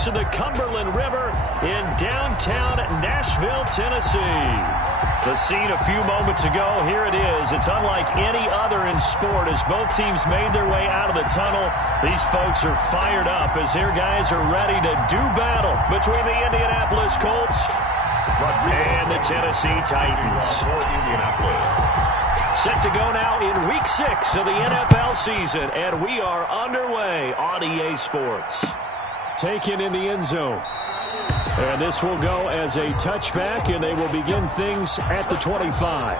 banks of the Cumberland River in downtown Nashville, Tennessee. The scene a few moments ago, here it is. It's unlike any other in sport as both teams made their way out of the tunnel. These folks are fired up as their guys are ready to do battle between the Indianapolis Colts and the Tennessee Titans. Set to go now in Week 6 of the NFL season, and we are underway on EA Sports. Taken in the end zone. And this will go as a touchback, and they will begin things at the 25.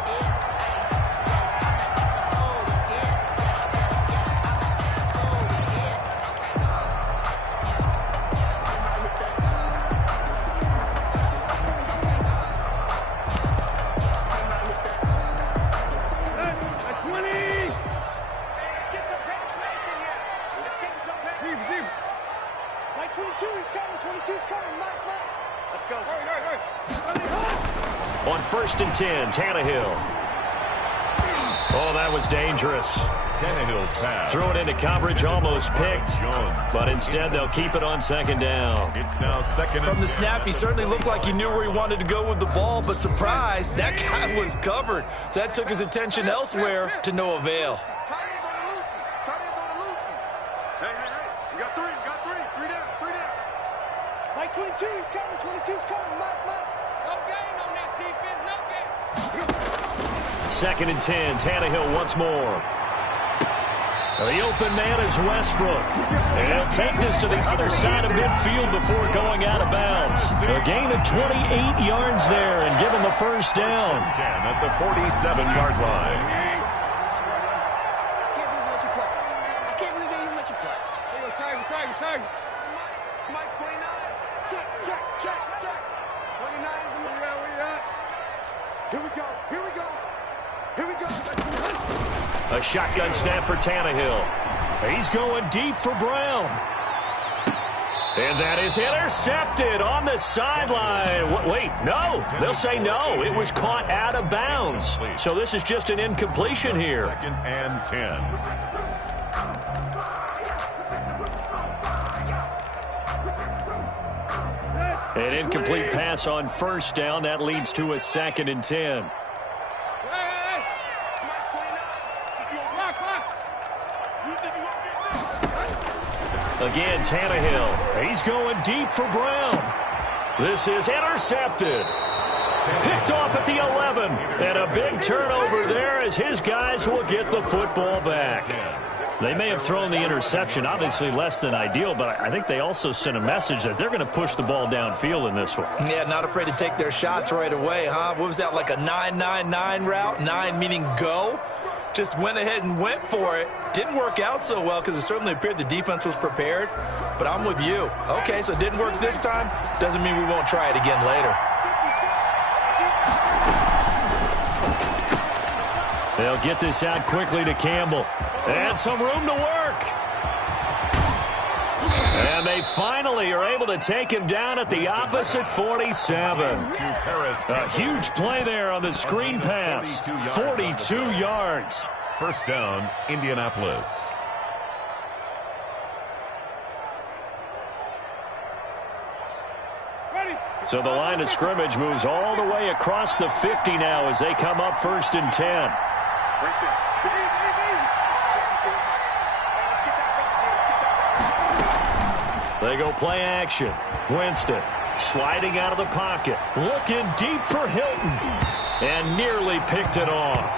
On 1st and 10, Tannehill. Oh, that was dangerous. Tannehill's pass. Threw it into coverage, almost picked, but instead they'll keep it on 2nd down. It's now 2nd. From the snap, he certainly looked like he knew where he wanted to go with the ball, but surprise, that guy was covered. So that took his attention elsewhere to no avail. Mike 22, he's coming. 22's coming. Mike. No gain on this defense. No gain. 2nd and 10. Tannehill once more. The open man is Westbrook. And he'll take this to the other side of midfield before going out of bounds. A gain of 28 yards there and given the first down. 10 at the 47-yard line. A shotgun snap for Tannehill. He's going deep for Brown. And that is intercepted on the sideline. Wait, no. They'll say no. It was caught out of bounds. So this is just an incompletion here. 2nd and 10. An incomplete pass on 1st down. That leads to a 2nd and 10. Again, Tannehill. He's going deep for Brown. This is intercepted. Picked off at the 11. And a big turnover there as his guys will get the football back. They may have thrown the interception, obviously less than ideal, but I think they also sent a message that they're going to push the ball downfield in this one. Yeah, not afraid to take their shots right away, huh? What was that, like a 9-9-9 route? 9 meaning go? Just went ahead and went for it. Didn't work out so well because it certainly appeared the defense was prepared. But I'm with you. Okay, so it didn't work this time. Doesn't mean we won't try it again later. They'll get this out quickly to Campbell. And some room to work. And they finally are able to take him down at the opposite 47. A huge play there on the screen pass. 42 yards. 1st down, Indianapolis. So the line of scrimmage moves all the way across the 50 now as they come up 1st and 10. They go play action. Winston sliding out of the pocket. Looking deep for Hilton. And nearly picked it off.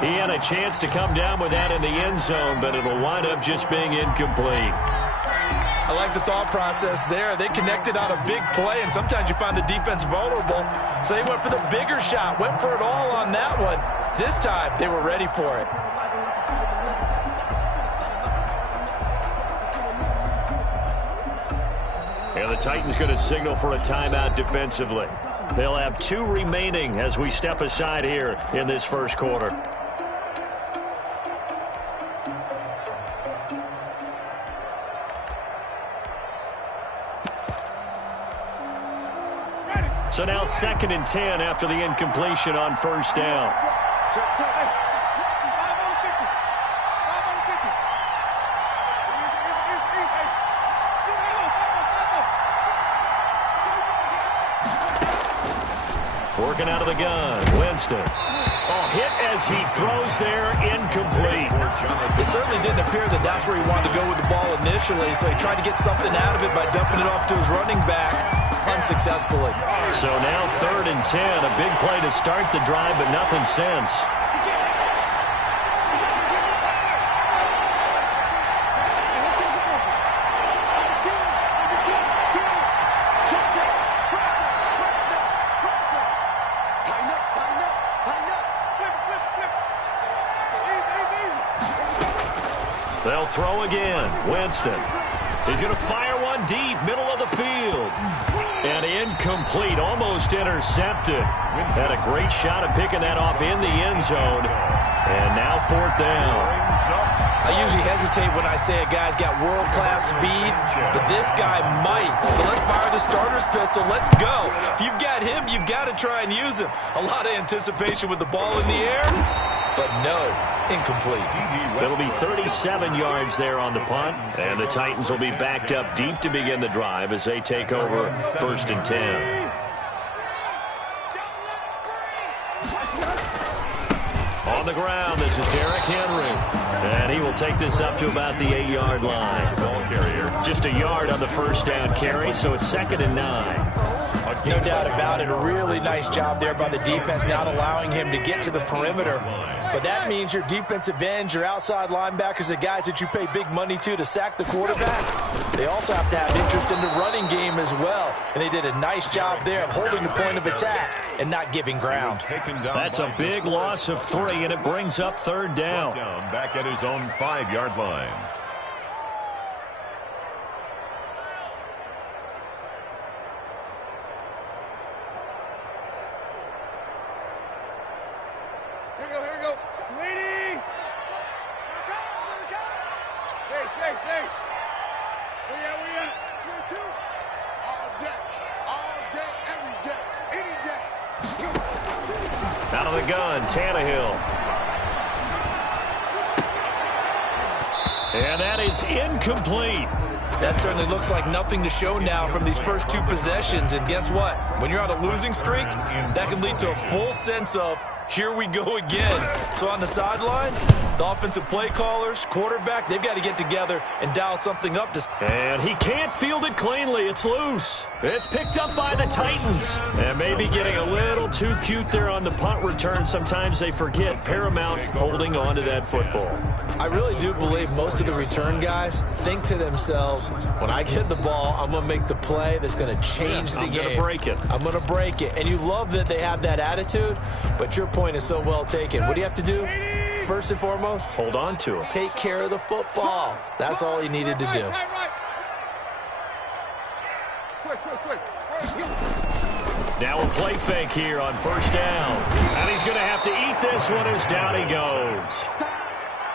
He had a chance to come down with that in the end zone, but it'll wind up just being incomplete. I like the thought process there. They connected on a big play, and sometimes you find the defense vulnerable. So they went for the bigger shot, went for it all on that one. This time, they were ready for it. And the Titans going to signal for a timeout defensively. They'll have 2 remaining as we step aside here in this first quarter. So now 2nd and 10 after the incompletion on 1st down. Working out of the gun. Winston. Oh, hit as he throws there. Incomplete. It certainly didn't appear that that's where he wanted to go with the ball initially, so he tried to get something out of it by dumping it off to his running back unsuccessfully. So now 3rd and 10. A big play to start the drive, but nothing since. They'll throw again. Winston. He's going to fire one deep, middle of the field. And incomplete, almost intercepted. Had a great shot at picking that off in the end zone. And now 4th down. I usually hesitate when I say a guy's got world-class speed, but this guy might. So let's fire the starter's pistol. Let's go. If you've got him, you've got to try and use him. A lot of anticipation with the ball in the air, but no, incomplete. It'll be 37 yards there on the punt, and the Titans will be backed up deep to begin the drive as they take over 1st and 10. On the ground, this is Derrick Henry. And he will take this up to about the 8-yard line. Ball carrier. Just a yard on the 1st down carry, so it's 2nd and 9. No doubt about it. A really nice job there by the defense, not allowing him to get to the perimeter. But that means your defensive ends, your outside linebackers, the guys that you pay big money to sack the quarterback, they also have to have interest in the running game as well. And they did a nice job there of holding the point of attack and not giving ground. That's a big loss of 3, and it brings up 3rd down. Back at his own 5-yard line. Here we go. Waiting. Stay. Where you at? 2. All day, every day, any day. Out of the gun, Tannehill. And that is incomplete. That certainly looks like nothing to show now from these first 2 possessions. And guess what? When you're on a losing streak, that can lead to a full sense of, here we go again. So on the sidelines, the offensive play callers, quarterback, they've got to get together and dial something up. And he can't field it cleanly. It's loose. It's picked up by the Titans. And maybe getting a little too cute there on the punt return. Sometimes they forget Paramount holding on to that football. I really do believe most of the return guys think to themselves, when I get the ball, I'm going to make the play that's going to change the game. I'm going to break it. I'm going to break it. And you love that they have that attitude, but your point is so well taken. What do you have to do? First and foremost, hold on to it. Take care of the football. That's all he needed to do. Now a play fake here on 1st down. And he's going to have to eat this one as down he goes.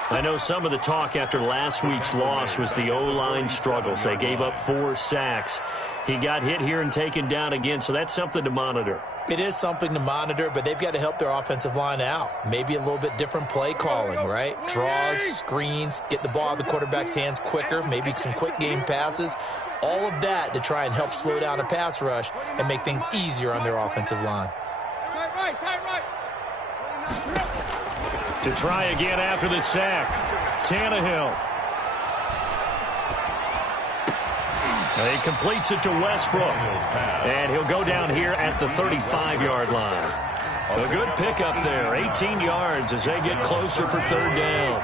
I know some of the talk after last week's loss was the O-line struggles. They gave up 4 sacks. He got hit here and taken down again, so that's something to monitor. It is something to monitor, but they've got to help their offensive line out. Maybe a little bit different play calling, right? Draws, screens, get the ball out of the quarterback's hands quicker, maybe some quick game passes. All of that to try and help slow down a pass rush and make things easier on their offensive line. Tight right. To try again after the sack, Tannehill. He completes it to Westbrook. And he'll go down here at the 35-yard line. A good pickup there, 18 yards as they get closer for 3rd down.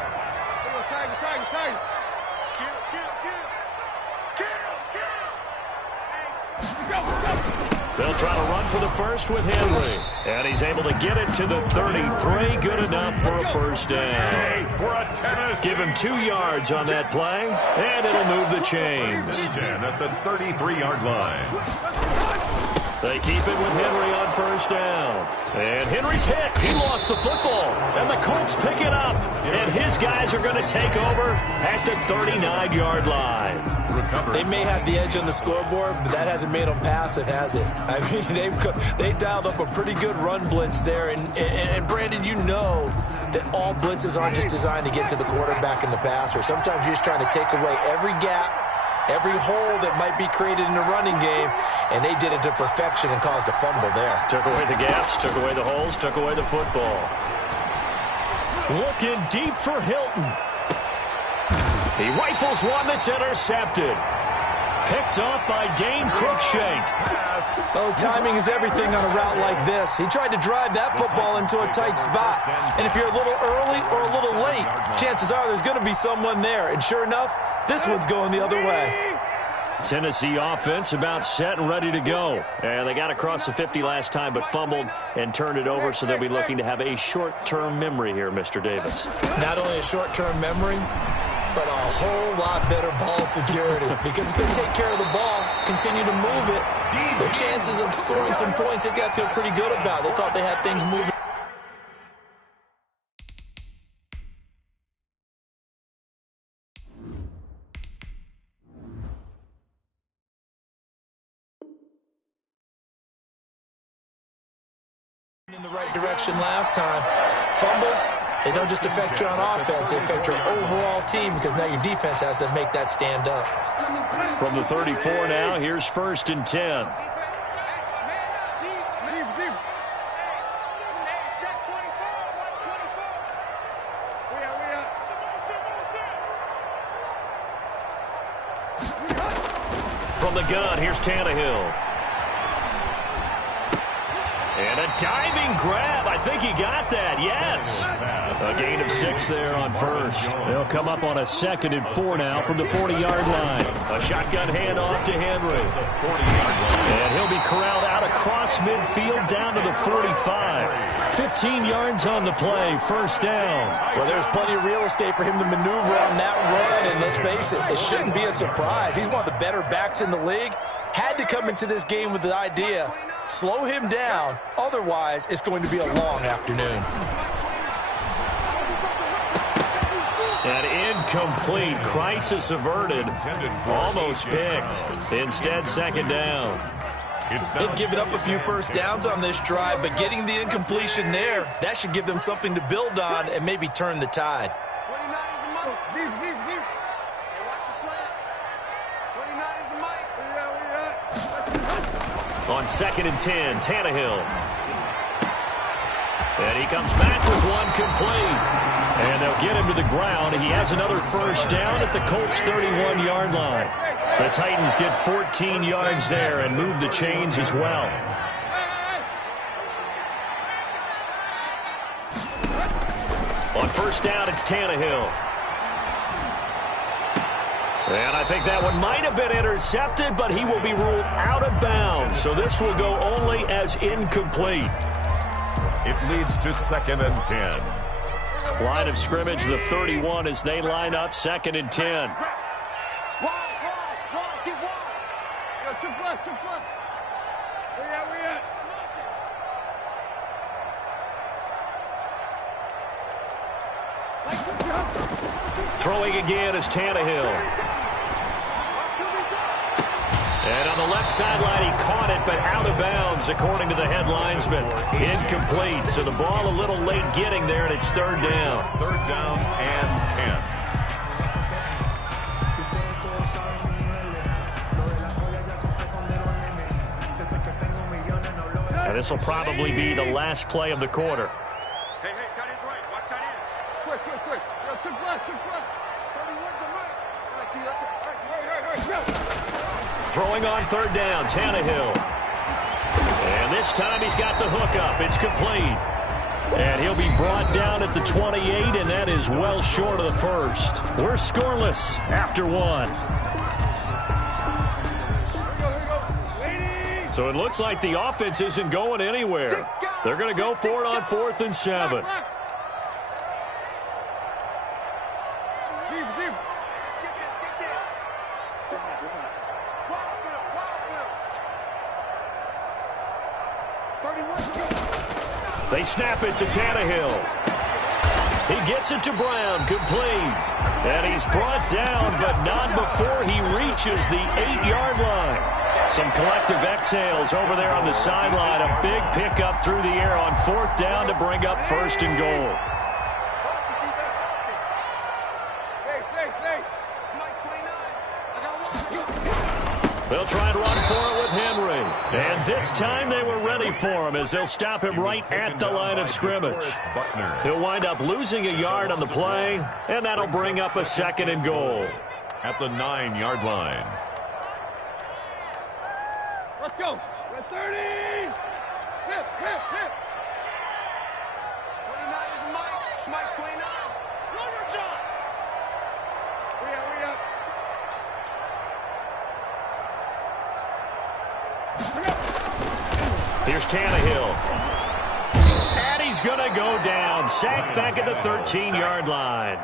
They'll try to run for the first with Henry. And he's able to get it to the 33. Good enough for a 1st down. Give him 2 yards on that play, and it'll move the chains. 10 at the 33-yard line. They keep it with Henry on 1st down. And Henry's hit. He lost the football. And the Colts pick it up. And his guys are going to take over at the 39-yard line. They may have the edge on the scoreboard, but that hasn't made them passive, has it? I mean, they dialed up a pretty good run blitz there. And Brandon, you know that all blitzes aren't just designed to get to the quarterback and the passer. Sometimes you're just trying to take away every gap every hole that might be created in the running game, and they did it to perfection and caused a fumble there. Took away the gaps, took away the holes, took away the football. Looking deep for Hilton. He rifles one that's intercepted. Picked off by Dane Cruikshank. Oh, timing is everything on a route like this. He tried to drive that football into a tight spot. And if you're a little early or a little late, chances are there's going to be someone there. And sure enough, this one's going the other way. Tennessee offense about set and ready to go. And they got across the 50 last time, but fumbled and turned it over, so they'll be looking to have a short-term memory here, Mr. Davis. Not only a short-term memory, but a whole lot better ball security. Because if they take care of the ball, continue to move it, the chances of scoring some points, they've got to feel pretty good about. They thought they had things moving. In the right direction last time. Fumbles, they don't just affect you on offense, they affect your overall team, because now your defense has to make that stand up. From the 34 now, here's 1st and 10. From the gun, here's Tannehill. And a diving grab. I think he got that. Yes. A gain of 6 there on first. They'll come up on a 2nd and 4 now from the 40-yard line. A shotgun handoff to Henry. And he'll be corralled out across midfield down to the 45. 15 yards on the play. 1st down. Well, there's plenty of real estate for him to maneuver on that run. And let's face it, it shouldn't be a surprise. He's one of the better backs in the league. Had to come into this game with the idea, slow him down, otherwise it's going to be a long afternoon. An incomplete, crisis averted, almost picked. Instead, 2nd down. They've given up a few first downs on this drive, but getting the incompletion there, that should give them something to build on and maybe turn the tide. On 2nd and 10, Tannehill. And he comes back with one complete. And they'll get him to the ground. He has another 1st down at the Colts' 31-yard line. The Titans get 14 yards there and move the chains as well. On 1st down, it's Tannehill. And I think that one might have been intercepted, but he will be ruled out of bounds. So this will go only as incomplete. It leads to 2nd and 10. Line of scrimmage, the 31 as they line up, 2nd and 10. Throwing again is Tannehill. And on the left sideline, he caught it, but out of bounds, according to the head linesman. Incomplete, so the ball a little late getting there, and it's 3rd down. 3rd down and 10. And this will probably be the last play of the quarter. Hey, tight end's right. Watch tight end. Quick. Yo, took left. 31's the right. All right, T, that's it. All right, go. Throwing on 3rd down, Tannehill. And this time he's got the hook up. It's complete. And he'll be brought down at the 28, and that is well short of the 1st. We're scoreless after 1. So it looks like the offense isn't going anywhere. They're going to go for it on 4th and 7. They snap it to Tannehill. He gets it to Brown, complete. And he's brought down, but not before he reaches the 8-yard line. Some collective exhales over there on the sideline. A big pickup through the air on 4th down to bring up 1st and goal. They'll try and run for it with Henry. And this time they were ready for him as they'll stop him right at the line of scrimmage. He'll wind up losing a yard on the play, and that'll bring up a 2nd and goal. At the 9-yard line. Let's go. We're 30. Hip, hip, hip. 29 is Mike. Mike 29. Lower John. We up. Here's Tannehill. And he's going to go down. Sacked back at the 13-yard line.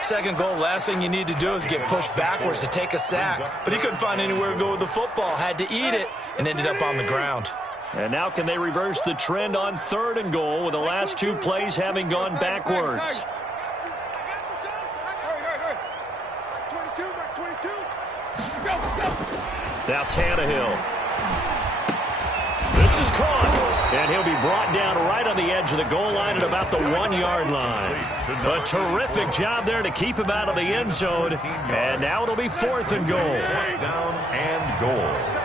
2nd goal, last thing you need to do is get pushed backwards to take a sack. But he couldn't find anywhere to go with the football. Had to eat it and ended up on the ground. And now can they reverse the trend on 3rd and goal with the last 2 plays having gone backwards? Now Tannehill. This is caught, and he'll be brought down right on the edge of the goal line at about the 1-yard line. A terrific job there to keep him out of the end zone, and now it'll be 4th and goal. Down and goal.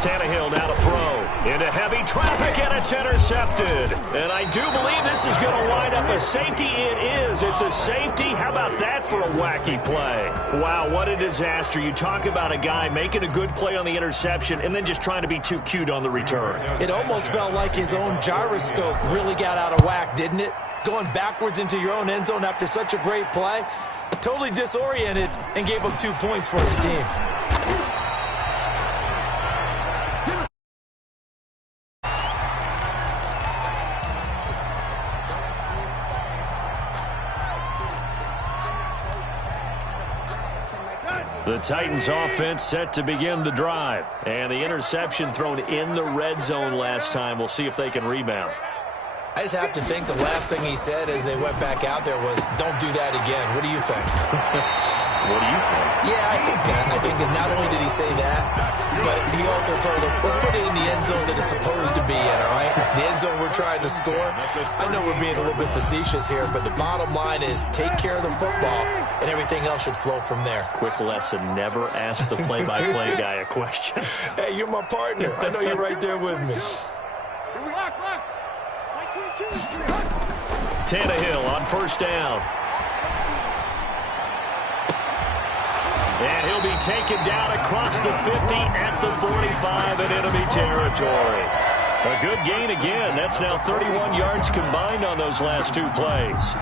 Tannehill now to throw into heavy traffic, and it's intercepted. And I do believe this is going to wind up a safety. It is. It's a safety. How about that for a wacky play? Wow, what a disaster. You talk about a guy making a good play on the interception and then just trying to be too cute on the return. It almost felt like his own gyroscope really got out of whack, didn't it? Going backwards into your own end zone after such a great play. Totally disoriented and gave up 2 points for his team. The Titans offense set to begin the drive. And the interception thrown in the red zone last time. We'll see if they can rebound. I just have to think the last thing he said as they went back out there was, don't do that again. What do you think? What do you think? Yeah, I think that. And I think that not only did he say that, but he also told him, let's put it in the end zone that it's supposed to be in, all right? The end zone we're trying to score. I know we're being a little bit facetious here, but the bottom line is take care of the football, and everything else should flow from there. Quick lesson, never ask the play-by-play guy a question. Hey, you're my partner. I know you're right there with me. Tannehill on 1st down. And he'll be taken down across the 50 at the 45 in enemy territory. A good gain again. That's now 31 yards combined on those last 2 plays.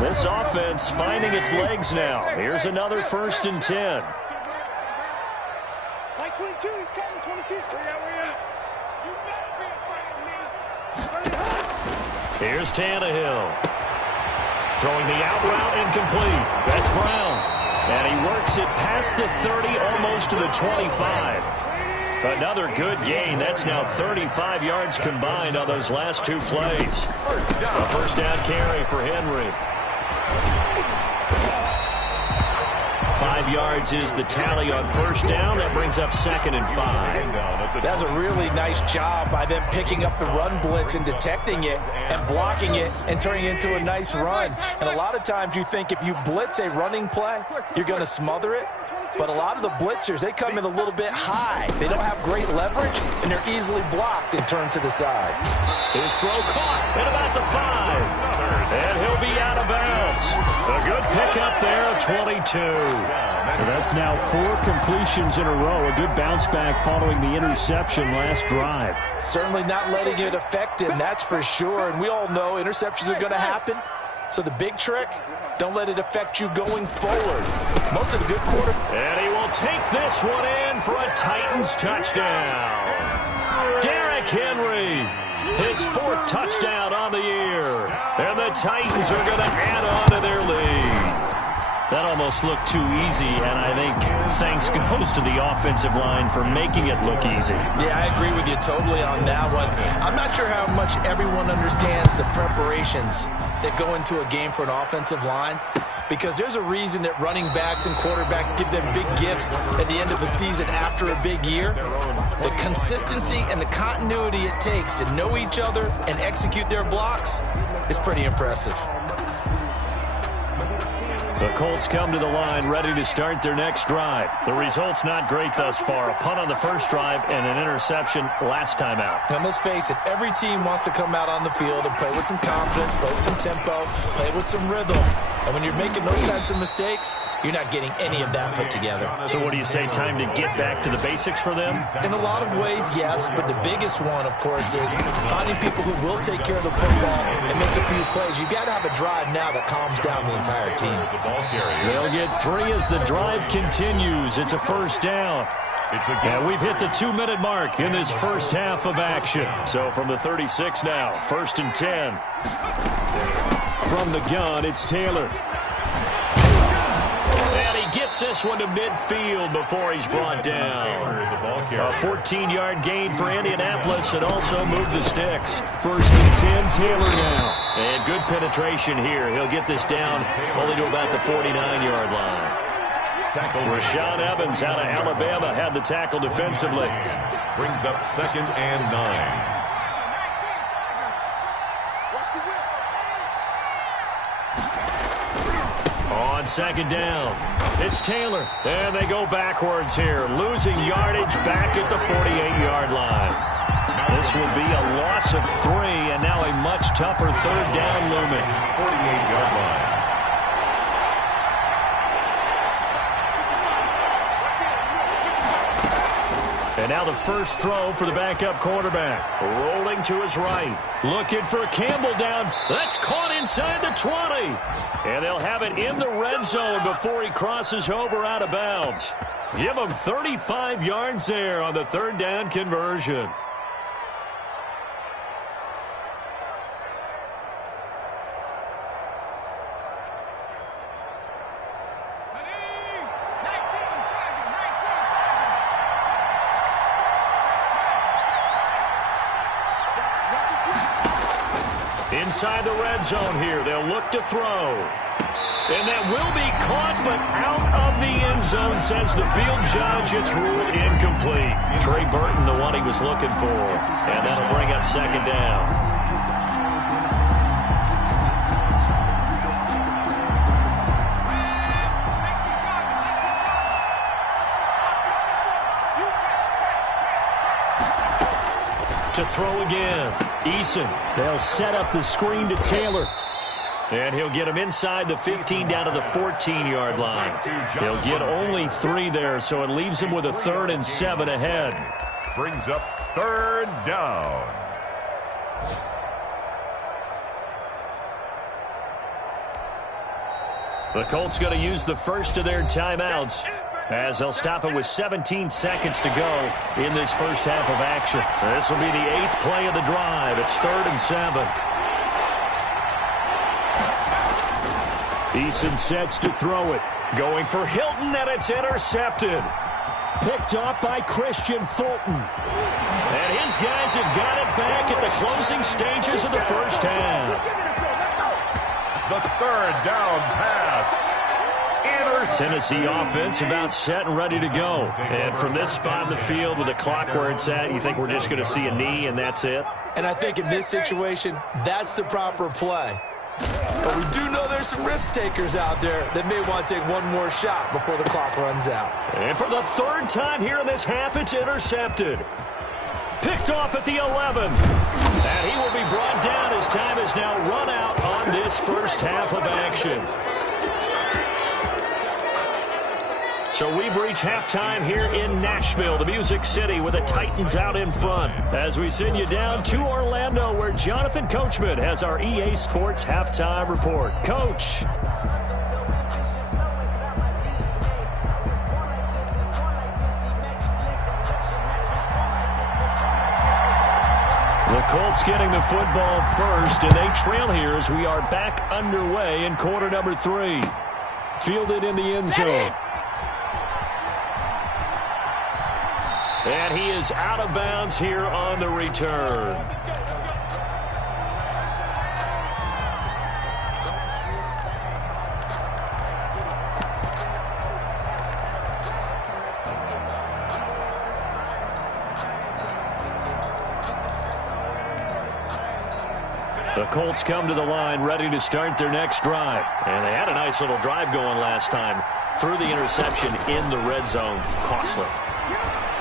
This offense finding its legs now. Here's another 1st and 10. Like 22, he's coming. 22's coming. You better be afraid of me. Here's Tannehill. Throwing the out route incomplete. That's Brown. And he works it past the 30, almost to the 25. Another good gain. That's now 35 yards combined on those last 2 plays. A 1st down carry for Henry. 5 yards is the tally on 1st down. That brings up 2nd and 5. That's a really nice job by them picking up the run blitz and detecting it and blocking it and turning it into a nice run. And a lot of times you think if you blitz a running play, you're going to smother it. But a lot of the blitzers, they come in a little bit high. They don't have great leverage, and they're easily blocked and turned to the side. His throw caught at about the 5. And he'll be out of bounds. A good pickup there, 22. That's now 4 completions in a row. A good bounce back following the interception last drive. Certainly not letting it affect him, that's for sure. And we all know interceptions are going to happen. So the big trick, don't let it affect you going forward. Most of the good quarter. And he will take this one in for a Titans touchdown. Derrick Henry, his 4th touchdown on the year. And the Titans are going to add on to their lead. That almost looked too easy, and I think thanks goes to the offensive line for making it look easy. Yeah, I agree with you totally on that one. I'm not sure how much everyone understands the preparations that go into a game for an offensive line. because there's a reason that running backs and quarterbacks give them big gifts at the end of the season after a big year. The consistency and the continuity it takes to know each other and execute their blocks is pretty impressive. The Colts come to the line ready to start their next drive. The result's not great thus far. A punt on the first drive and an interception last time out. And let's face it, every team wants to come out on the field and play with some confidence, play with some tempo, play with some rhythm. And when you're making those types of mistakes, you're not getting any of that put together. So what do you say, time to get back to the basics for them? In a lot of ways, yes, but the biggest one, of course, is finding people who will take care of the football and make a few plays. You got to have a drive now that calms down the entire team. They'll get 3 as the drive continues. It's a first down. And we've hit the 2-minute mark in this first half of action. So from the 36 now, 1st and 10. From the gun, it's Taylor. And he gets this one to midfield before he's brought down. A 14-yard gain for Indianapolis and also moved the sticks. 1st and 10, Taylor now. And good penetration here. He'll get this down only to about the 49-yard line. Rashaan Evans out of Alabama had the tackle defensively. Brings up 2nd and 9. On 2nd down, it's Taylor. And they go backwards here, losing yardage back at the 48-yard line. This will be a loss of 3, and now a much tougher 3rd down looming. 48-yard line. And now the first throw for the backup quarterback. Rolling to his right. Looking for Campbell down. That's caught inside the 20. And they'll have it in the red zone before he crosses over out of bounds. Give him 35 yards there on the 3rd down conversion. Inside the red zone here, they'll look to throw. And that will be caught, but out of the end zone, says the field judge. It's ruled incomplete. Trey Burton, the one he was looking for. And that'll bring up 2nd down. To throw again. Eason. They'll set up the screen to Taylor. And he'll get him inside the 15 down to the 14-yard line. He'll get only 3 there, so it leaves him with a 3rd and 7 ahead. Brings up 3rd down. The Colts going to use the first of their timeouts, as they'll stop it with 17 seconds to go in this first half of action. This will be the 8th play of the drive. It's 3rd and 7. Eason sets to throw it. Going for Hilton, and it's intercepted. Picked off by Christian Fulton. And his guys have got it back at the closing stages of the first half. The 3rd down pass. Tennessee offense about set and ready to go. And from this spot in the field with the clock where it's at, you think we're just going to see a knee and that's it? And I think in this situation, that's the proper play. But we do know there's some risk takers out there that may want to take one more shot before the clock runs out. And for the 3rd time here in this half, it's intercepted. Picked off at the 11. And he will be brought down as time has now run out on this first half of action. So we've reached halftime here in Nashville, the Music City, with the Titans out in front. As we send you down to Orlando, where Jonathan Coachman has our EA Sports halftime report. Coach. The Colts getting the football first, and they trail here as we are back underway in quarter number 3. Fielded in the end zone. And he is out of bounds here on the return. The Colts come to the line ready to start their next drive. And they had a nice little drive going last time. Threw the interception in the red zone. Costly.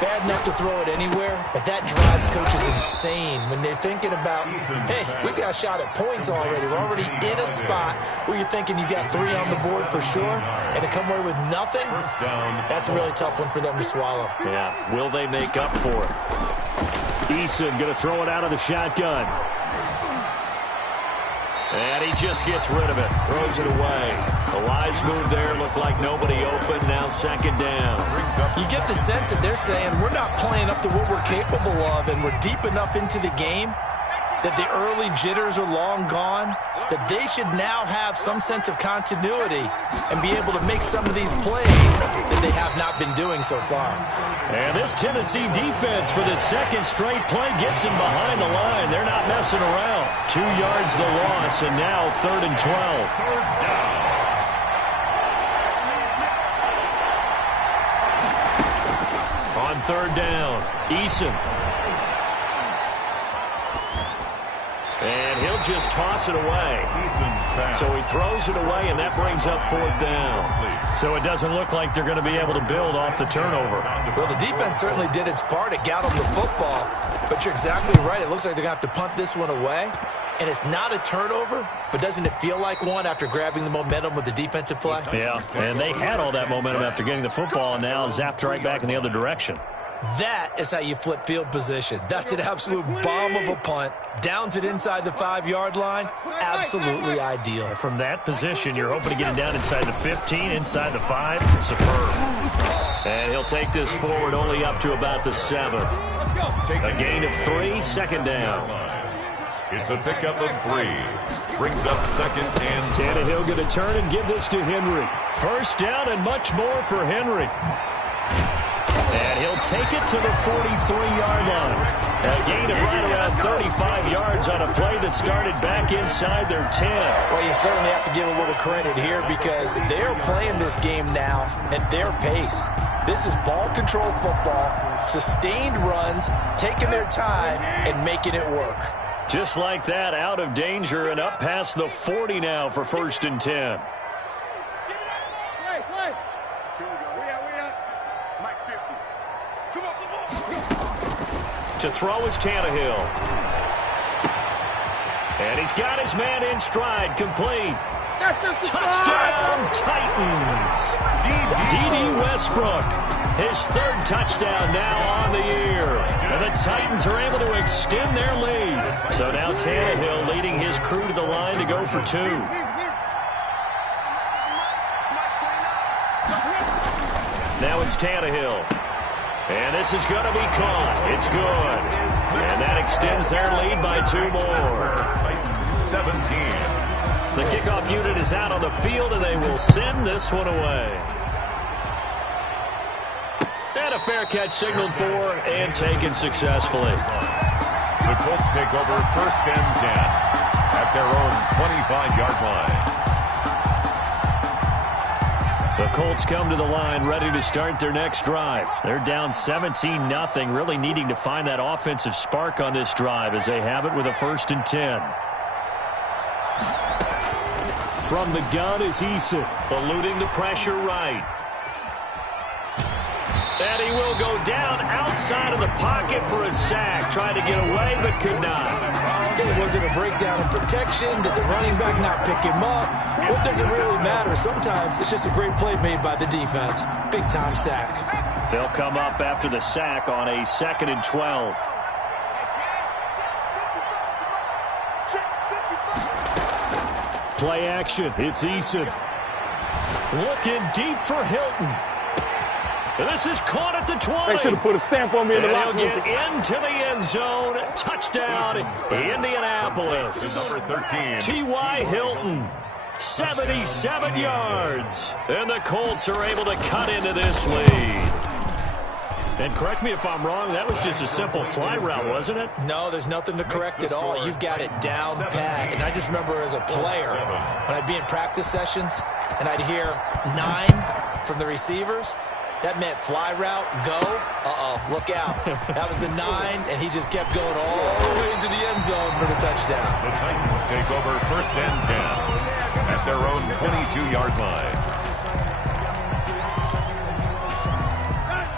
Bad enough to throw it anywhere, but that drives coaches insane when they're thinking about, hey, we got a shot at points already. We're already in a spot where you're thinking you got 3 on the board for sure, and to come away with nothing, that's a really tough one for them to swallow. Yeah, will they make up for it? Eason going to throw it out of the shotgun. And he just gets rid of it. Throws it away. A wise move there. Looked like nobody open. Now second down. You get the sense that they're saying we're not playing up to what we're capable of, and we're deep enough into the game that the early jitters are long gone, that they should now have some sense of continuity and be able to make some of these plays that they have not been doing so far. And this Tennessee defense for the second straight play gets him behind the line. They're not messing around. 2 yards the loss, and now 3rd and 12. Third down. On 3rd down, Eason. And he'll just toss it away. So he throws it away, and that brings up 4th down. So it doesn't look like they're going to be able to build off the turnover. Well, the defense certainly did its part. It got them the football. But you're exactly right. It looks like they're going to have to punt this one away. And it's not a turnover, but doesn't it feel like one after grabbing the momentum with the defensive play? Yeah, and they had all that momentum after getting the football, and now zapped right back in the other direction. That is how you flip field position. That's an absolute bomb of a punt. Downs it inside the 5-yard line. Absolutely ideal. From that position, you're hoping to get him down inside the 15, inside the 5. Superb. And he'll take this forward only up to about the 7. A gain of 3, second down. It's a pickup of 3. Brings up 2nd and 7. Tannehill going to turn and give this to Henry. First down and much more for Henry. And he'll take it to the 43-yard line. A gain of right around 35 yards on a play that started back inside their 10. Well, you certainly have to give a little credit here because they're playing this game now at their pace. This is ball control football, sustained runs, taking their time, and making it work. Just like that, out of danger and up past the 40 now for 1st and 10. To throw is Tannehill. And he's got his man in stride, complete. Touchdown, Titans. D.D. Westbrook, his 3rd touchdown now on the year. And the Titans are able to extend their lead. So now Tannehill leading his crew to the line to go for 2. Now it's Tannehill. And this is going to be caught. It's good. And that extends their lead by 2 more. 17. The kickoff unit is out on the field, and they will send this one away. And a fair catch signaled for and taken successfully. The Colts take over 1st and 10 at their own 25-yard line. The Colts come to the line ready to start their next drive. They're down 17-0, really needing to find that offensive spark on this drive as they have it with a 1st and 10. From the gun is Eason. Eluding the pressure right. And he will go down outside of the pocket for a sack. Tried to get away, but could not. Okay, was it a breakdown in protection? Did the running back not pick him up? What does it really matter? Sometimes it's just a great play made by the defense. Big-time sack. They'll come up after the sack on a 2nd and 12. Play action. It's Eason. Looking deep for Hilton. And this is caught at the 20. They should have put a stamp on me in the And locker he'll room. get into the end zone. Touchdown, Indianapolis. Number 13. T.Y. Hilton, 77 yards. And the Colts are able to cut into this lead. And correct me if I'm wrong, that was just a simple fly route, wasn't it? No, there's nothing to correct at all. You've got it down pat. And I just remember as a player, when I'd be in practice sessions and I'd hear 9 from the receivers, That meant fly route, go. Uh-oh, look out. That was the 9, and he just kept going all the way into the end zone for the touchdown. The Titans take over 1st and 10 at their own 22-yard line.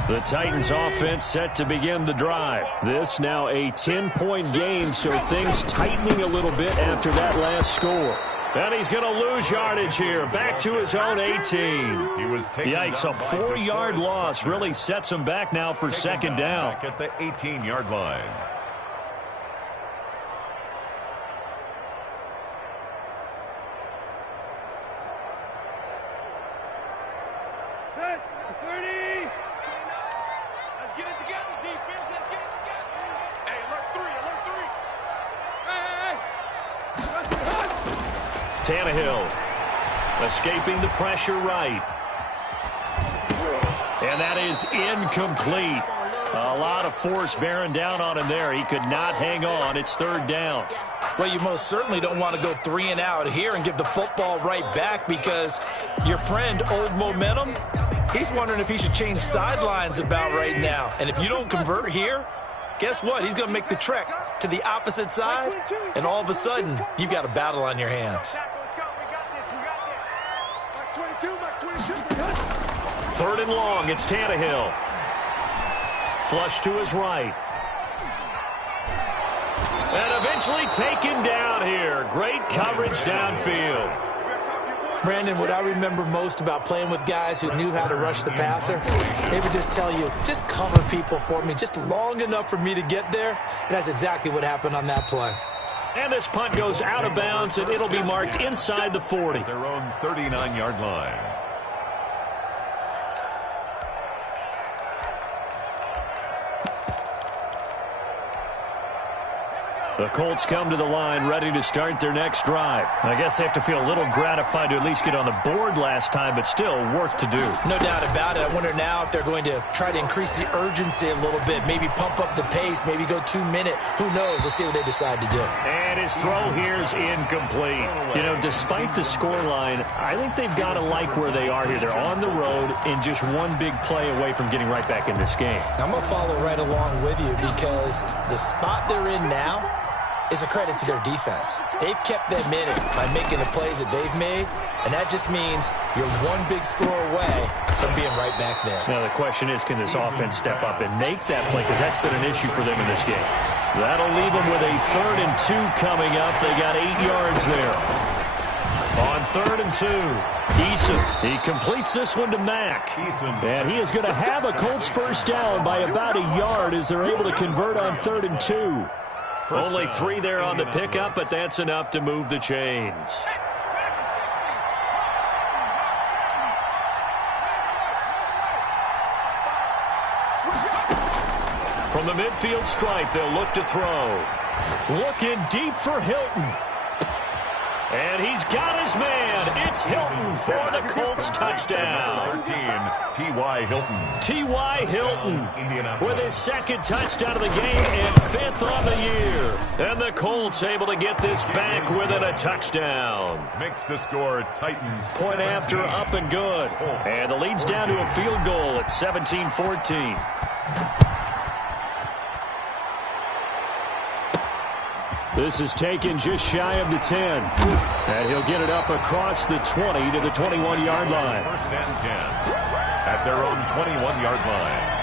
The Titans offense set to begin the drive. This now a 10-point game, so things tightening a little bit after that last score. And he's going to lose yardage here. Back to his own 18. He was Yikes, a 4-yard loss really sets him back now for second down. Back at the 18-yard line. Tannehill escaping the pressure right. And that is incomplete. A lot of force bearing down on him there. He could not hang on. It's 3rd down. Well, you most certainly don't want to go 3 and out here and give the football right back because your friend, Old Momentum, he's wondering if he should change sidelines about right now. And if you don't convert here, guess what? He's going to make the trek to the opposite side, and all of a sudden, you've got a battle on your hands. 3rd and long. It's Tannehill. Flush to his right. And eventually taken down here. Great coverage downfield. Brandon, what I remember most about playing with guys who knew how to rush the passer, they would just tell you, just cover people for me, just long enough for me to get there. And that's exactly what happened on that play. And this punt goes out of bounds, and it'll be marked inside the 40. Their own 39-yard line. The Colts come to the line ready to start their next drive. I guess they have to feel a little gratified to at least get on the board last time, but still work to do. No doubt about it. I wonder now if they're going to try to increase the urgency a little bit, maybe pump up the pace, maybe go 2-minute. Who knows? Let's see what they decide to do. And his throw here is incomplete. You know, despite the scoreline, I think they've got to like where they are here. They're on the road and just one big play away from getting right back in this game. I'm going to follow right along with you because the spot they're in now is a credit to their defense. They've kept them in it by making the plays that they've made, and that just means you're one big score away from being right back there. Now the question is, can this offense step up and make that play? Because that's been an issue for them in this game. That'll leave them with a 3rd and 2 coming up. They got 8 yards there. On 3rd and 2, Eason. He completes this one to Mack. And he is going to have a Colts first down by about a yard as they're able to convert on 3rd and 2. Only 3 there on the pickup, but that's enough to move the chains. From the midfield stripe, they'll look to throw. Looking deep for Hilton. And he's got his man. It's Hilton for the Colts touchdown. 13, T.Y. Hilton. T.Y. Hilton with his 2nd touchdown of the game and 5th on the year. And the Colts able to get this back within a touchdown. Makes the score Titans. Point after up and good. And the lead's down to a field goal at 17-14. This is taken just shy of the 10. And he'll get it up across the 20 to the 21-yard line. 1st and 10 at their own 21-yard line.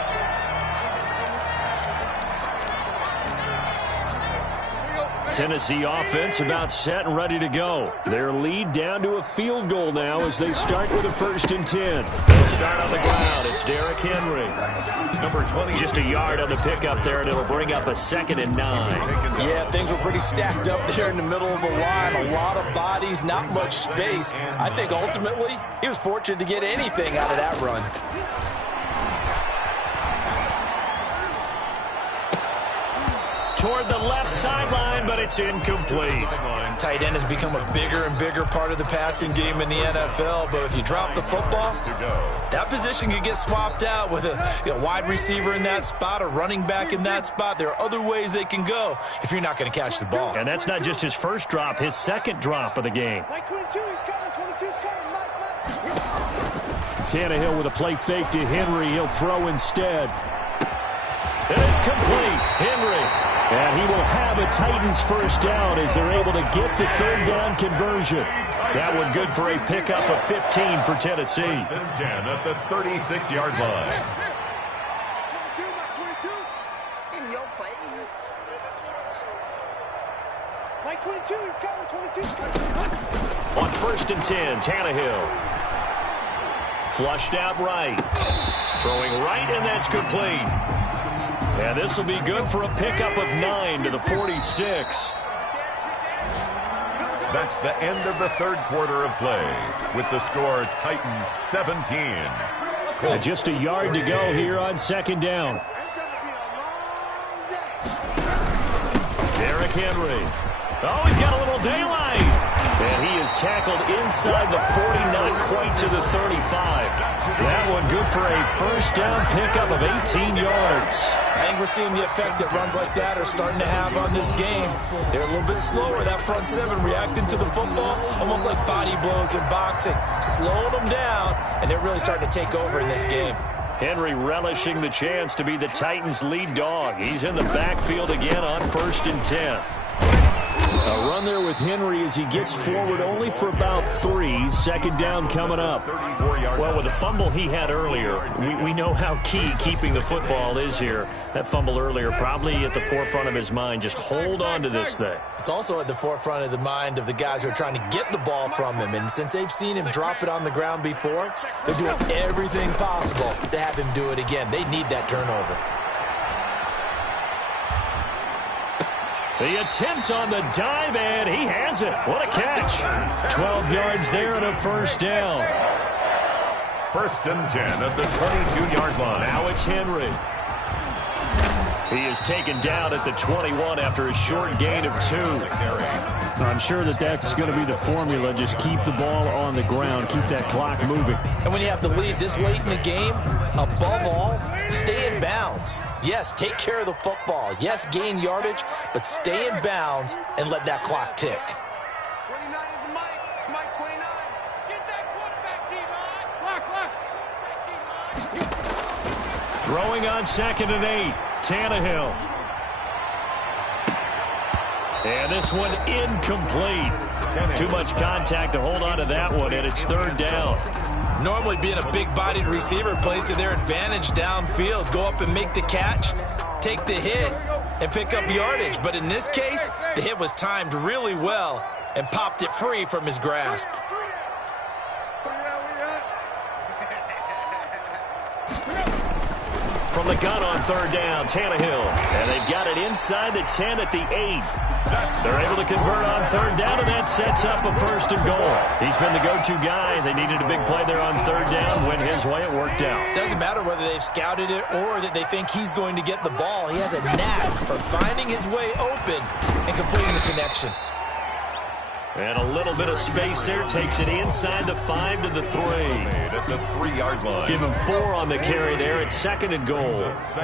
Tennessee offense about set and ready to go. Their lead down to a field goal now as they start with a 1st and 10. They'll start on the ground. It's Derrick Henry. Number 20. Just a yard on the pickup there, and it'll bring up a 2nd and 9. Yeah, things were pretty stacked up there in the middle of the line. A lot of bodies, not much space. I think ultimately he was fortunate to get anything out of that run. Toward the left sideline, but it's incomplete. Tight end has become a bigger and bigger part of the passing game in the NFL, but if you drop the football, that position could get swapped out with a wide receiver in that spot, a running back in that spot. There are other ways they can go if you're not going to catch the ball. And that's not just his first drop, his 2nd drop of the game. Mike 22, he's coming. 22's coming. Mike. Tannehill with a play fake to Henry. He'll throw instead. And it's complete. Henry. And he will have a Titans first down as they're able to get the third down conversion. That one good for a pickup of 15 for Tennessee. 10 at the 36-yard line. 22. In your face. Like 22, he's coming. 22. On 1st and 10, Tannehill. Flushed out right. Throwing right, and that's complete. And this will be good for a pickup of 9 to the 46. That's the end of the third quarter of play. With the score, Titans 17. And just a yard to go here on 2nd down. Derrick Henry. Oh, he's got a little daylight. And he is tackled inside the 40, not quite to the 35. That one good for a first down pickup of 18 yards. I think we're seeing the effect that runs like that are starting to have on this game. They're a little bit slower, that front seven, reacting to the football, almost like body blows in boxing, slowing them down, and they're really starting to take over in this game. Henry relishing the chance to be the Titans' lead dog. He's in the backfield again on 1st and 10. A run there with Henry as he gets forward only for about 3. 2nd down coming up. Well, with the fumble he had earlier, we know how key keeping the football is here. That fumble earlier probably at the forefront of his mind. Just hold on to this thing. It's also at the forefront of the mind of the guys who are trying to get the ball from him. And since they've seen him drop it on the ground before, they're doing everything possible to have him do it again. They need that turnover. The attempt on the dive, and he has it. What a catch. 12 yards there and a first down. 1st and 10 at the 22-yard line. Now it's Henry. He is taken down at the 21 after a short gain of 2. I'm sure that's going to be the formula. Just keep the ball on the ground. Keep that clock moving. And when you have the lead this late in the game, above all, stay in bounds. Yes, take care of the football. Yes, gain yardage, but stay in bounds and let that clock tick. 29 is Mike. Mike 29. Get that quarterback, D-line. Block. Throwing on 2nd and 8. Tannehill. And this one incomplete. Too much contact to hold on to that one, and it's 3rd down. Normally being a big-bodied receiver plays to their advantage downfield. Go up and make the catch, take the hit, and pick up yardage. But in this case, the hit was timed really well and popped it free from his grasp. From the gun on 3rd down, Tannehill. And they've got it inside the 10 at the 8. They're able to convert on 3rd down, and that sets up a 1st and goal. He's been the go-to guy. They needed a big play there on 3rd down. Went his way. It worked out. Doesn't matter whether they've scouted it or that they think he's going to get the ball. He has a knack for finding his way open and completing the connection. And a little bit of space there. Takes it inside the 5 to the 3. At the 3-yard line. Give him 4 on the carry there at 2nd and goal.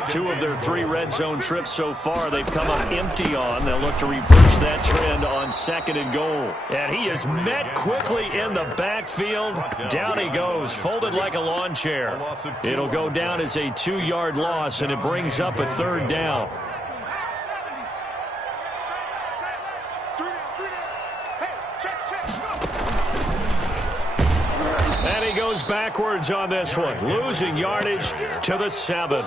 2 of their 3 red zone trips so far they've come up empty on. They'll look to reverse that trend on 2nd and goal. And he is met quickly in the backfield. Down he goes, folded like a lawn chair. It'll go down as a 2-yard loss, and it brings up a 3rd down. And he goes backwards on this one, losing yardage to the 7.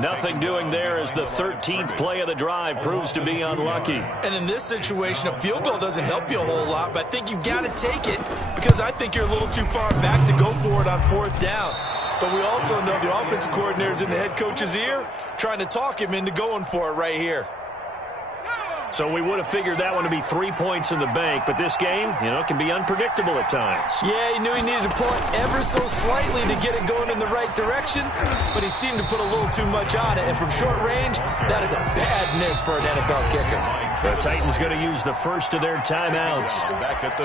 Nothing doing there as the 13th play of the drive proves to be unlucky. And in this situation, a field goal doesn't help you a whole lot, but I think you've got to take it because I think you're a little too far back to go for it on 4th down. But we also know the offensive coordinator's in the head coach's ear trying to talk him into going for it right here. So we would have figured that one to be 3 points in the bank, but this game, can be unpredictable at times. Yeah, he knew he needed to pull it ever so slightly to get it going in the right direction, but he seemed to put a little too much on it, and from short range, that is a bad miss for an NFL kicker. The Titans going to use the first of their timeouts.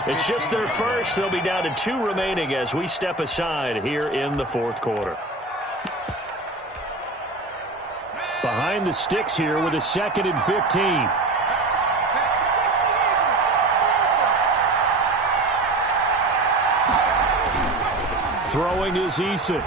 It's just their first. They'll be down to 2 remaining as we step aside here in the 4th quarter. Behind the sticks here with a 2nd and 15. Throwing is Eason.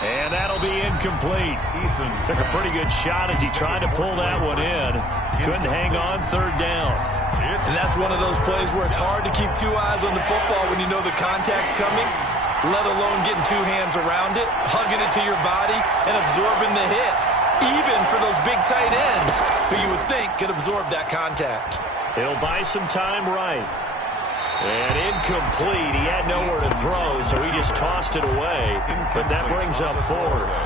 And that'll be incomplete. Eason Took a pretty good shot as he tried to pull that one in. Couldn't hang on third down. And that's one of those plays where it's hard to keep two eyes on the football when you know the contact's coming, let alone getting two hands around it, hugging it to your body, and absorbing the hit. Even for those big tight ends who you would think could absorb that contact. He'll buy some time right. And incomplete. He had nowhere to throw, so he just tossed it away. But that brings up fourth.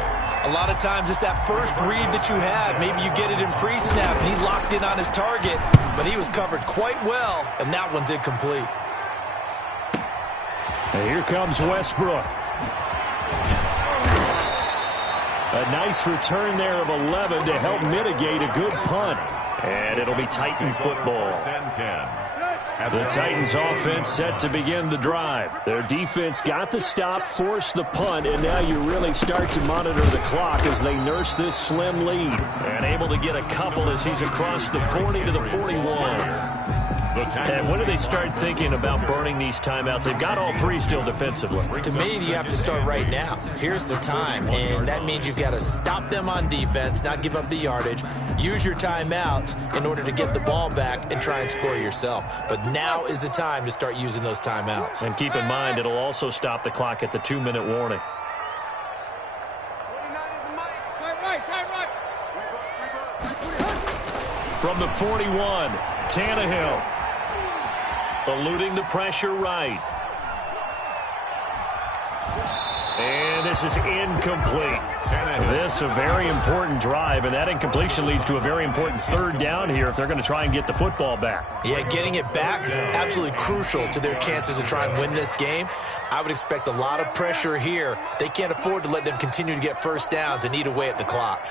A lot of times it's that first read that you have. Maybe you get it in pre-snap, and he locked in on his target, but he was covered quite well, and that one's incomplete. And here comes Westbrook. A nice return there of 11 to help mitigate a good punt. And it'll be Titan football. First and 10. The Titans offense set to begin the drive. Their defense got the stop, forced the punt, and now you really start to monitor the clock as they nurse this slim lead. And able to get a couple as he's across the 40 to the 41. And when do they start thinking about burning these timeouts? They've got all three still defensively. To me, you have to start right now. Here's the time, and that means you've got to stop them on defense, not give up the yardage, use your timeouts in order to get the ball back and try and score yourself. But now is the time to start using those timeouts. And keep in mind, it'll also stop the clock at the 2-minute warning. 29 is the mic. Tight right. From the 41, Tannehill. Eluding the pressure right. And this is incomplete. This a very important drive, and that incompletion leads to a very important third down here if they're going to try and get the football back. Yeah, getting it back, absolutely crucial to their chances to try and win this game. I would expect a lot of pressure here. They can't afford to let them continue to get first downs and eat away at the clock.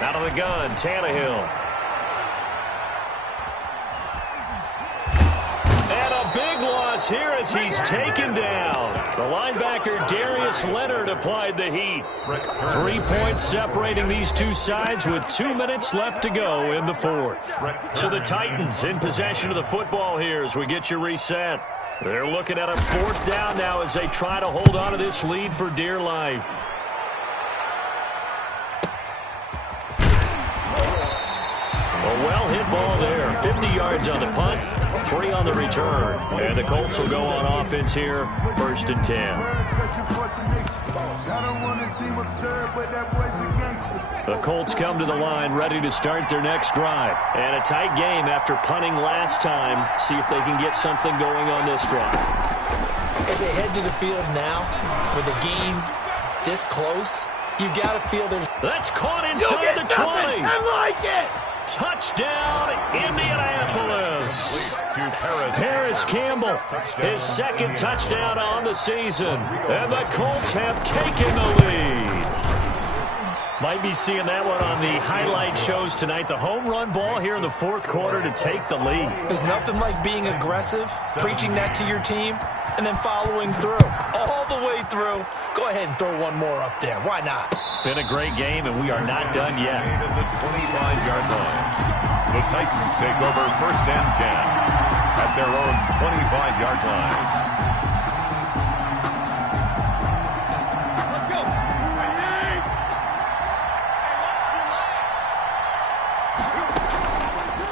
Out of the gun, Tannehill. And a big loss here as he's taken down. The linebacker Darius Leonard applied the heat. 3 points separating these two sides with 2 minutes left to go in the fourth. So the Titans in possession of the football here as we get you reset. They're looking at a fourth down now as they try to hold on to this lead for dear life. A well-hit ball there. 50 yards on the punt, 3 on the return. And the Colts will go on offense here, 1st and 10. The Colts come to the line ready to start their next drive. And a tight game after punting last time. See if they can get something going on this drive. As they head to the field now, with the game this close, you've got to feel there's... That's caught inside the 20. I like it! Touchdown, Indianapolis. Paris Campbell, his second touchdown on the season. And the Colts have taken the lead. Might be seeing that one on the highlight shows tonight. The home run ball here in the fourth quarter to take the lead. There's nothing like being aggressive, preaching that to your team, and then following through. All the way through. Go ahead and throw one more up there. Why not? Been a great game, and we are not done yet. At the 25-yard line. The Titans take over 1st and 10 at their own 25-yard line. Let's go.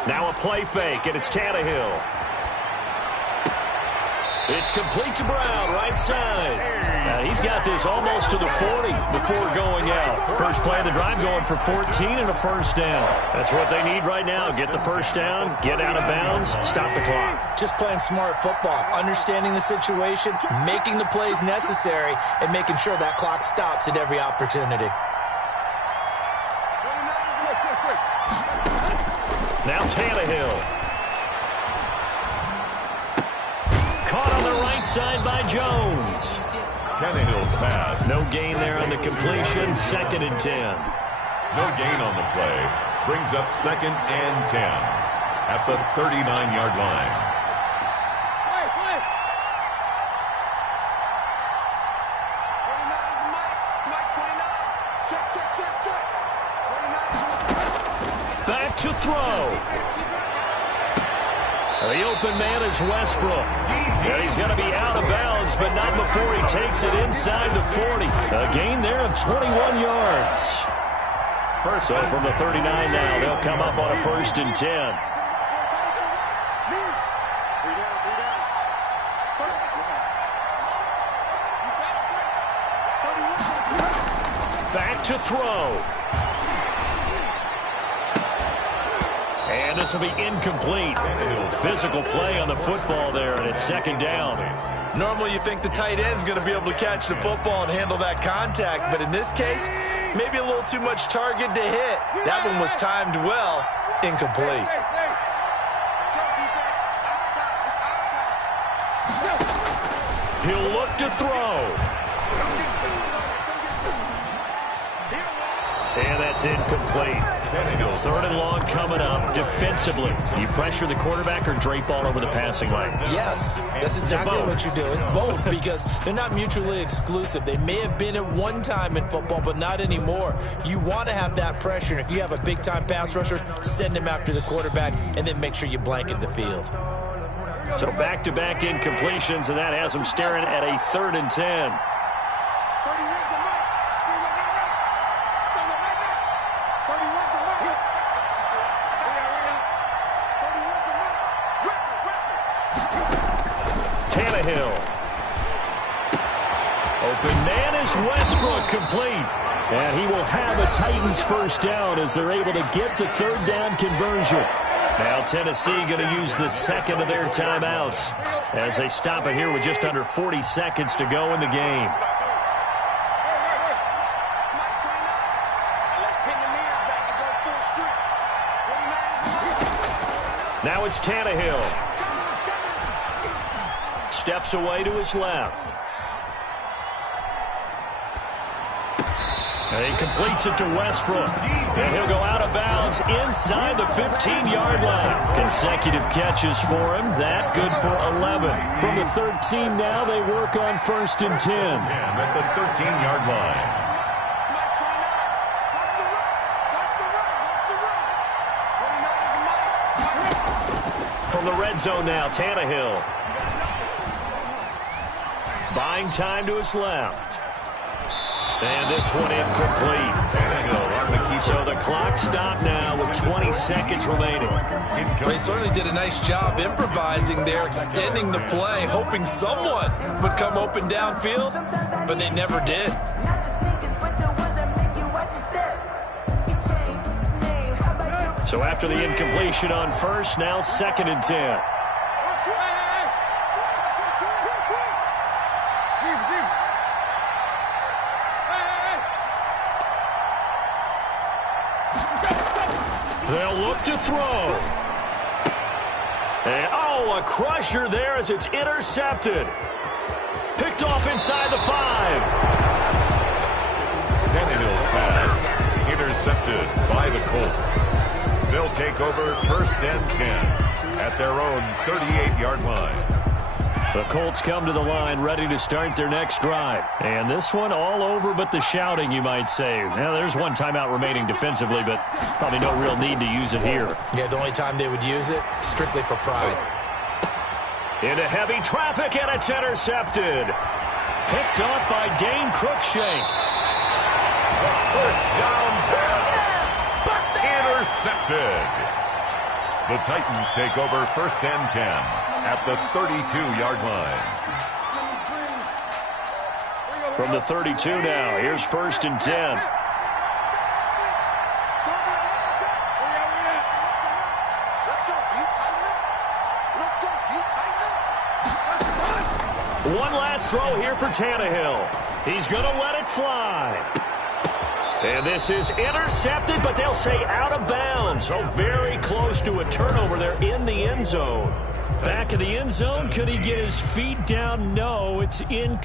Now a play fake, and it's Tannehill. It's complete to Brown, right side. Now he's got this almost to the 40 before going out. First play of the drive going for 14 and a first down. That's what they need right now. Get the first down, get out of bounds, stop the clock. Just playing smart football, understanding the situation, making the plays necessary, and making sure that clock stops at every opportunity. Now Tannehill. Caught on the right side by Jones. Tannehill's pass. No gain there on the completion. 2nd and 10. No gain on the play. Brings up 2nd and 10 at the 39-yard line. Play. 29 is the mic. Check. 29. Back to throw. The open man is Westbrook. And he's going to be out of bounds, but not before he takes it inside the 40. A gain there of 21 yards. So from the 39 now, they'll come up on a 1st and 10. Back to throw. And this will be incomplete. Physical play on the football there, and it's 2nd down. Normally you think the tight end's going to be able to catch the football and handle that contact, but in this case, maybe a little too much target to hit. That one was timed well, incomplete. He'll look to throw. And that's incomplete. 3rd and long coming up defensively. You pressure the quarterback or drape all over the passing lane? Yes, that's exactly what you do. It's both because they're not mutually exclusive. They may have been at one time in football, but not anymore. You want to have that pressure. If you have a big-time pass rusher, send him after the quarterback and then make sure you blanket the field. So back-to-back incompletions, and that has them staring at a 3rd and 10. Open man is Westbrook, complete. And he will have a Titans 1st down as they're able to get the 3rd down conversion. Now Tennessee going to use the 2nd of their timeouts as they stop it here with just under 40 seconds to go in the game. Now it's Tannehill. Steps away to his left. And he completes it to Westbrook. And he'll go out of bounds inside the 15-yard line. Consecutive catches for him. That good for 11. From the 13 now, they work on 1st and 10. At the 13-yard line. From the red zone now, Tannehill. Buying time to his left. And this one incomplete. So the clock stopped now with 20 seconds remaining. Well, he certainly did a nice job improvising there, extending the play, hoping someone would come open downfield, but they never did. So after the incompletion on 1st, now 2nd and 10. They'll look to throw. And, a crusher there as it's intercepted. Picked off inside the 5. Tannehill's pass intercepted by the Colts. They'll take over 1st and 10 at their own 38-yard line. The Colts come to the line ready to start their next drive. And this one all over but the shouting, you might say. Now, there's one timeout remaining defensively, but probably no real need to use it here. Yeah, the only time they would use it, strictly for pride. Into heavy traffic, and it's intercepted. Picked off by Dane Cruikshank. First down pass. Intercepted. The Titans take over 1st and 10 at the 32-yard line. From the 32 now, here's 1st and 10. One last throw here for Tannehill. He's going to let it fly. And this is intercepted, but they'll say out of bounds. So very close to a turnover there in the end zone. Back in the end zone, could he get his feet down? No, it's in.